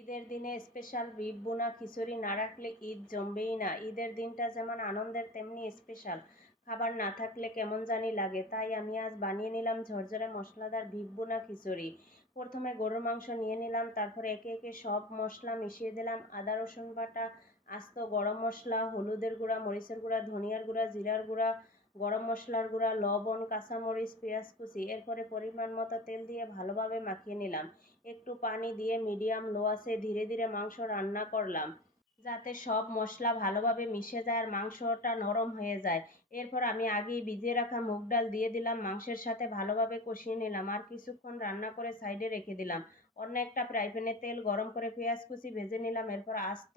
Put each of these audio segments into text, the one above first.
ঈদের দিনে special beef বোনা খিচুড়ি না রাখলে ঈদ জমবেই না। ঈদের দিনটা যেমন আনন্দের তেমনি স্পেশাল। খাবার না থাকলে কেমন জানি লাগে, তাই আমি আজ বানিয়ে নিলাম ঝরঝরে মশলাদার বিফ বোনা খিচুড়ি। প্রথমে গরুর মাংস নিয়ে নিলাম, তারপর একে একে সব মশলা মিশিয়ে দিলাম। আদা রসুন বাটা, আস্ত গরম মশলা, হলুদের গুঁড়া, মরিচের গুঁড়া, ধনিয়ার গুঁড়া, জিরার গুঁড়া, গরম মশলার গুঁড়া, লবণ, কাঁচামরিচ, পেঁয়াজ কুচি। এরপরে পরিমাণ মতো তেল দিয়ে ভালোভাবে মাখিয়ে নিলাম। একটু পানি দিয়ে মিডিয়াম লো আঁচে ধীরে ধীরে মাংস রান্না করলাম, যাতে সব মশলা ভালোভাবে মিশে যায় আর মাংসটা নরম হয়ে যায়। এরপর আমি আগেই ভিজিয়ে রাখা মুগ ডাল দিয়ে দিলাম, মাংসের সাথে ভালোভাবে কষিয়ে নিলাম আর কিছুক্ষণ রান্না করে সাইডে রেখে দিলাম। অন্য একটা ফ্রাই প্যানে তেল গরম করে পেঁয়াজ কুচি ভেজে নিলাম। এরপর আস্ত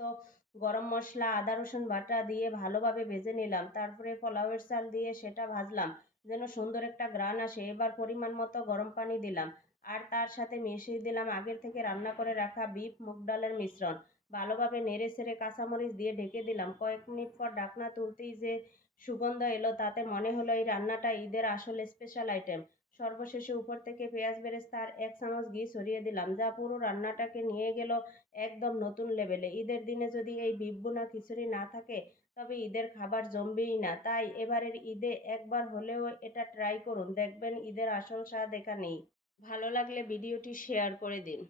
গরম মশলা, আদা রসুন বাটা দিয়ে ভালোভাবে ভেজে নিলাম। তারপরে পোলাওয়ের চাল দিয়ে সেটা ভাজলাম যেন সুন্দর একটা ঘ্রাণ আসে। এবার পরিমাণ মতো গরম পানি দিলাম আর তার সাথে মিশিয়ে দিলাম আগের থেকে রান্না করে রাখা বিফ মুগ ডালের মিশ্রণ। ভালোভাবে নেড়ে ছেড়ে কাঁচামরিচ দিয়ে ঢেকে দিলাম। কয়েক মিনিট পর ঢাকনা তুলতেই যে সুগন্ধ এলো, তাতে মনে হলো এই রান্নাটা ঈদের আসল স্পেশাল আইটেম। সর্বশেষে উপর থেকে পেঁয়াজ বেরেস্তা আর 1 চামচ ঘি ছড়িয়ে দিলাম, যা পুরো রান্নাটাকে নিয়ে গেল একদম নতুন লেভেলে। ঈদের দিনে যদি এই বিফ বোনা খিচুড়ি না থাকে, তবে ঈদের খাবার জমবেই না। তাই এবারের ঈদে একবার হলেও এটা ট্রাই করুন, দেখবেন ঈদের আসল স্বাদ এখানেই। ভালো লাগলে ভিডিওটি শেয়ার করে দিন।